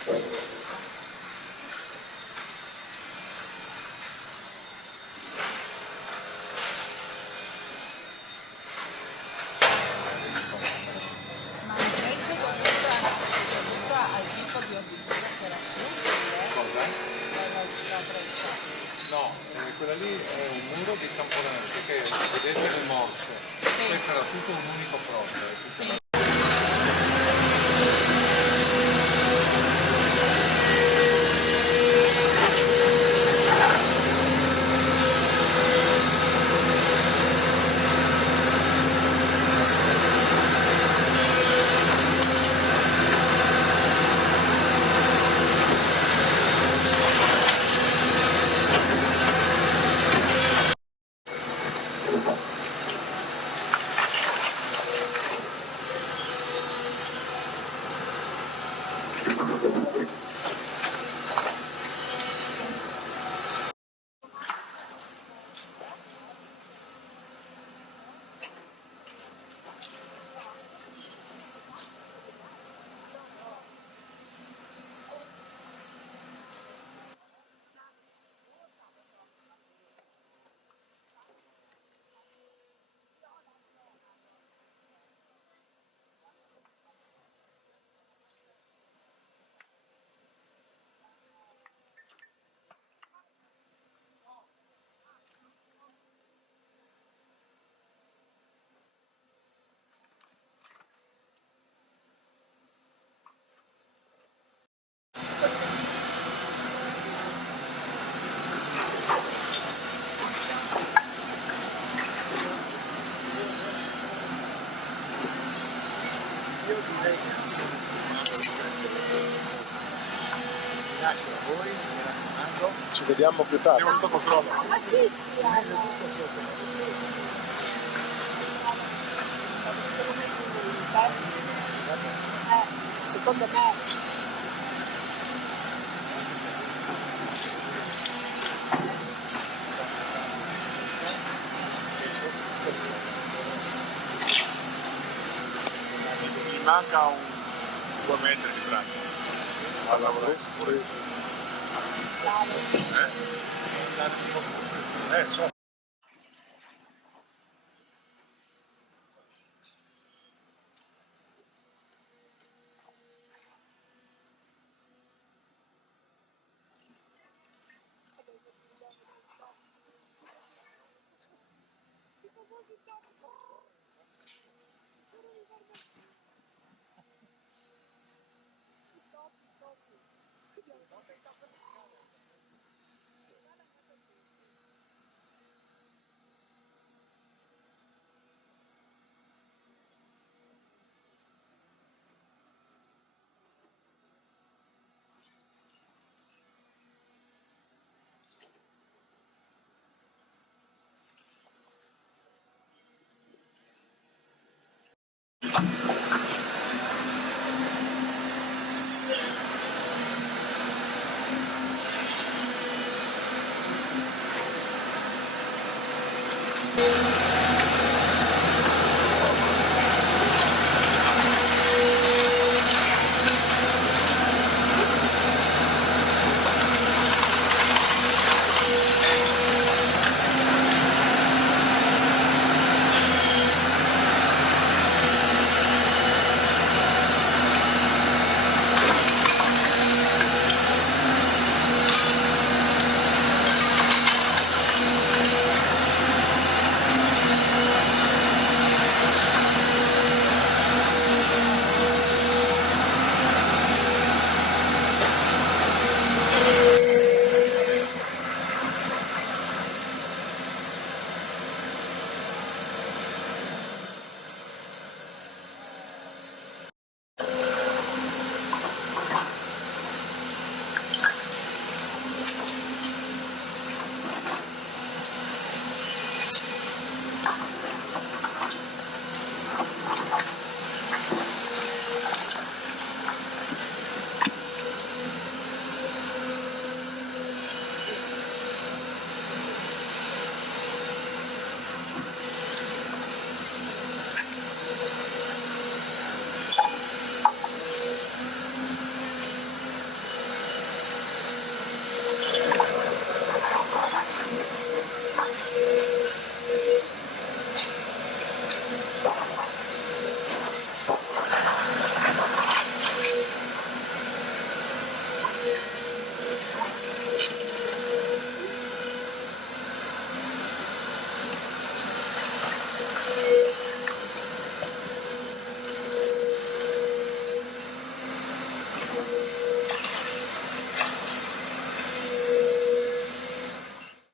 Ma invece comunque hanno proceduto al tipo di obiettivo che era su, Cosa? la breccia. No, quella lì è un muro di camponamento che vedete le morse. Questo era tutto un unico fronte. Io direi che siamo lascio a voi, mi raccomando. Ci vediamo più tardi. Andiamo sto controllo. Assisti secondo me Mi manca un 2 metri di braccio. A lavorare pure. So.